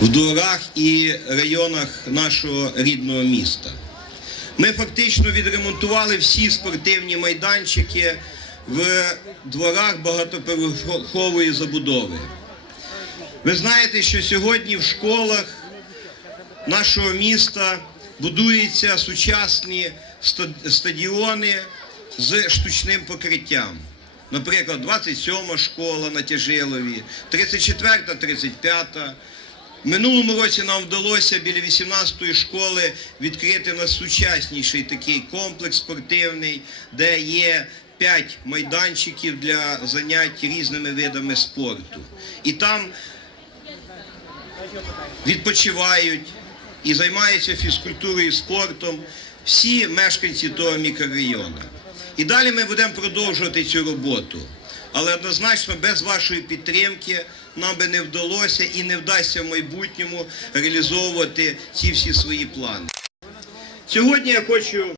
в дворах і районах нашого рідного міста. Ми фактично відремонтували всі спортивні майданчики в дворах багатоповерхової забудови. Ви знаєте, що сьогодні в школах нашого міста будуються сучасні стадіони з штучним покриттям. Наприклад, 27 школа на Тяжилові, 34, 35. Минулому році нам вдалося біля 18-ї школи відкрити найсучасніший такий комплекс спортивний, де є 5 майданчиків для занять різними видами спорту. І там відпочивають і займаються фізкультурою і спортом всі мешканці того мікрорайону. І далі ми будемо продовжувати цю роботу. Але однозначно без вашої підтримки нам би не вдалося і не вдасться в майбутньому реалізовувати ці всі свої плани. Сьогодні я хочу